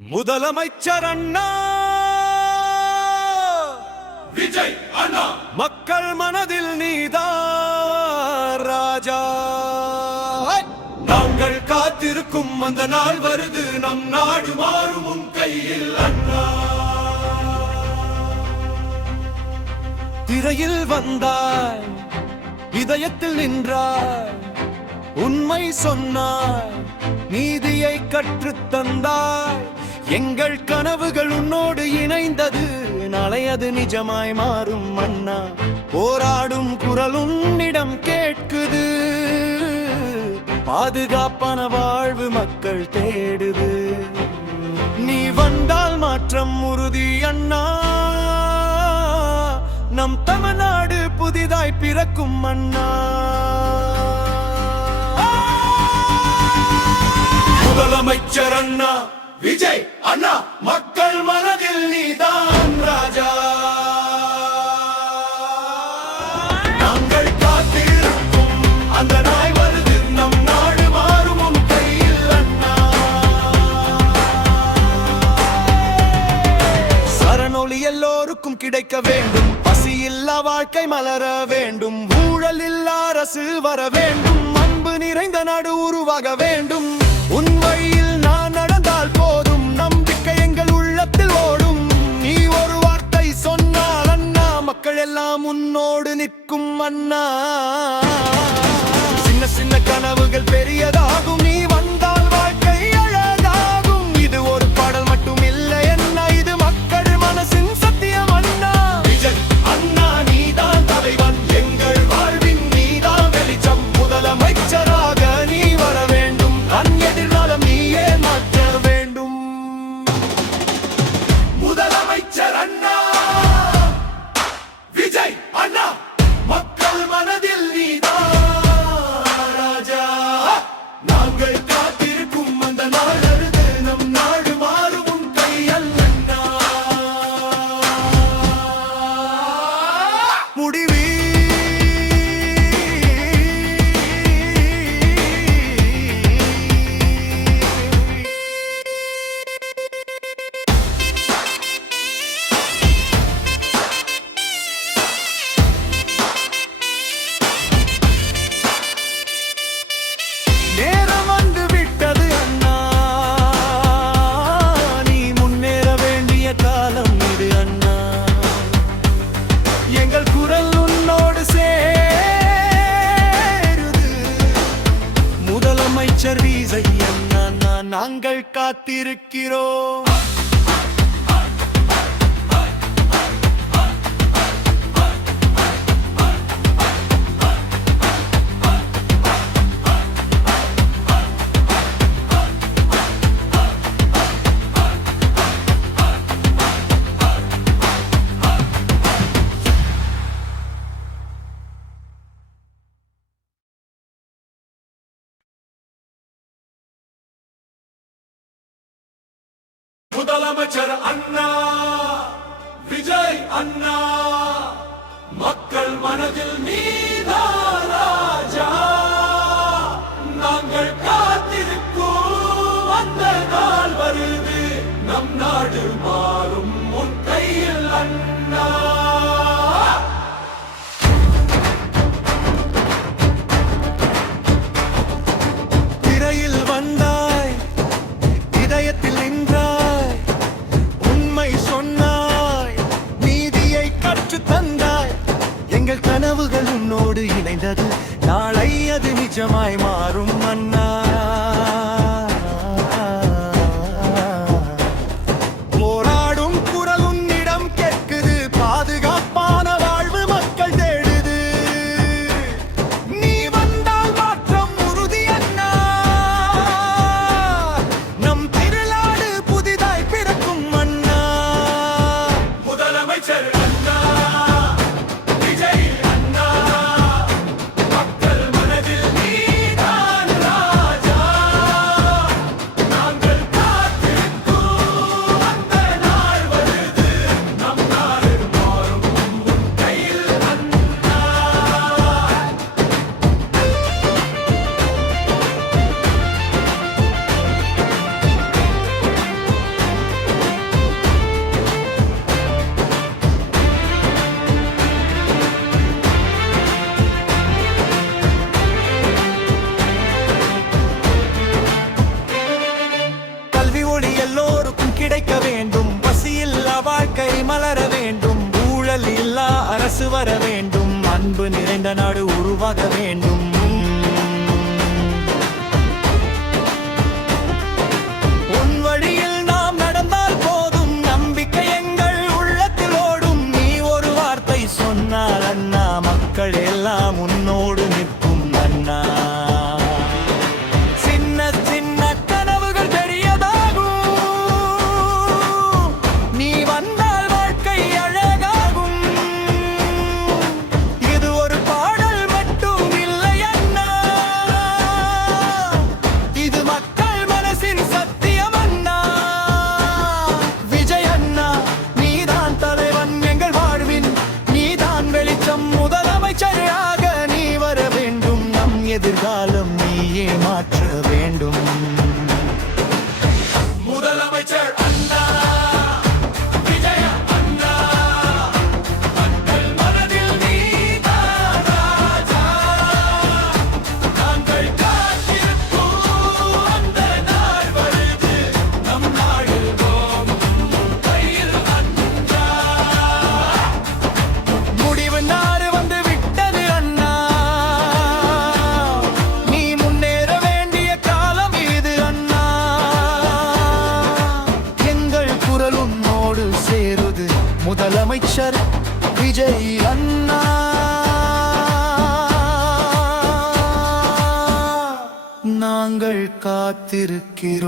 முதலமைச்சர் அண்ணா விஜய் அண்ணா, மக்கள் மனதில் நீதான் ராஜா. நாங்கள் காத்திருக்கும் அந்த நாள் வருது, நம் நாடு மாறும் உன் கையில் அண்ணா. திரையில் வந்தாய், இதயத்தில் நின்றாய், உண்மை சொன்னாய், நீதியை கற்றுத் தந்தாய். எங்கள் கனவுகள் உன்னோடு இணைந்தது, நாளை அது நிஜமாய் மாறும் அண்ணா. போராடும் குரல் உன்னிடம் கேட்குது, பாதுகாப்பான வாழ்வு மக்கள் தேடுது. நீ வந்தால் மாற்றம் உறுதி அண்ணா, நம் தமிழ்நாடு புதிதாய் பிறக்கும் அண்ணா. முதலமைச்சர் அண்ணா, விஜய் அண்ணா, மக்கள் மனதில் நீதான் ராஜா. நாங்கள் காத்திருக்கும் அந்த நாள் வருது, நம் நாடு மாறும் உன் கையில் அண்ணா. சரணொலி எல்லோருக்கும் கிடைக்க வேண்டும், பசியில்லா வாழ்க்கை மலர வேண்டும், ஊழல் இல்லா அரசு வர வேண்டும், அன்பு நிறைந்த நாடு உருவாக வேண்டும். உன் வழியில் நான் நடந்தால் போதும், நம்பிக்கை எங்கள் உள்ளத்தில் ஓடும். நீ ஒரு வார்த்தை சொன்னால் அண்ணா, மக்கள் எல்லாம் உன்னோடு நிற்கும் அண்ணா. சின்ன சின்ன கனவுகள் பெரியதாகும், நீ வந்தால் வாழ்க்கை அழகாகும். இது ஒரு பாடல் மட்டும் இல்லை அண்ணா, இது மக்கள் மனசின் சத்தியம் அண்ணா. விஜய் அண்ணா, நீதான் தலைவன், எங்கள் வாழ்வின் நீதான் வெளிச்சம். முதலமைச்சராக நீ வர வேண்டும், நன் எதிர்காலம் நீயே மாற்ற வேண்டும். முதலமைச்சர் அண்ணா, விஜய் அண்ணா, மக்கள் மனதில் நீதான் ராஜா. நாங்கள் காத்திருக்கும் அந்த நாள் வருது, நம் நாடு மாறும் உன் கையில் அண்ணா. முடிவி நேரம் வந்து விட்டது அண்ணா, நீ முன்னேற வேண்டிய காலம் இது அண்ணா. எங்கள் குரல் உன்னோடு சேருது, முதலமைச்சர் விஜய் அண்ணா, நாங்கள் காத்திருக்கிறோம். முதலமைச்சர் அண்ணா, விஜய் அண்ணா, மக்கள் மனதில் நீதான் ராஜா. நாங்கள் காத்திருக்கும் அந்த நாள் வருது, நம் நாடு மாறும் உன் கையில் அண்ணா. திரையில் வந்தாய், இதயத்தில் நின்றாய், உண்மை சொன்னாய், நீதியை கற்றுத் தந்தாய். எங்கள் கனவுகள் உன்னோடு இணைந்தது, நாளை அது நிஜமாய் மாறும் அண்ணா. போராடும் குரல் உன்னிடம் கேட்குது, பாதுகாப்பான வாழ்வு மக்கள் தேடுது. நீ வந்தால் மாற்றம் உறுதி அண்ணா, நம் திருநாடு புதிதாய் பிறக்கும் அண்ணா. முதலமைச்சர் அண்ணா, விஜய் அண்ணா, மக்கள் மனதில் நீதான் எல்லோருக்கும் கிடைக்க வேண்டும் பசியில்லா வாழ்க்கை மலர வேண்டும் ஊழல் இல்லா அரசு வர வேண்டும் அன்பு நிறைந்த நாடு உருவாக வேண்டும் உன் வழியில் நாம் நடந்தால் போதும் நம்பிக்கை எங்கள் உள்ளத்தில் ஓடும் நீ ஒரு வார்த்தை சொன்னால் அண்ணா மக்கள் எல்லாம் உன்னோடு நிற்கும் அண்ணா சின்ன சின்ன கனவுகள் பெரியதாகும் நீ வந்தால் வாழ்க்கை அழகாகும் இது ஒரு பாடல் மட்டும் இல்லை அண்ணா இது மக்கள் மனசின் சத்தியம் அண்ணா விஜய் அண்ணா நீதான் தலைவன் எங்கள் வாழ்வின் நீதான் வெளிச்சம் முதலமைச்சராக நீ வர வேண்டும் நம் எதிர்காலம் நீயே மாற்ற வேண்டும் முதலமைச்சர் அண்ணா விஜய அண்ணா மக்கள் மனதில் நீதான் ராஜா நாங்கள் காத்திருக்கும் அந்த நாள் வருது நம் நாடு போகும் கையில் அண்ணா முடிவு நாடு வந்து விட்டது அண்ணா நீ முன்னேற வேண்டிய காலம் இது அண்ணா எங்கள் குரல் உன்னோடு சேருது முதலமைச்சர் விஜய் அண்ணா நாங்கள் காத்திருக்கிறோம்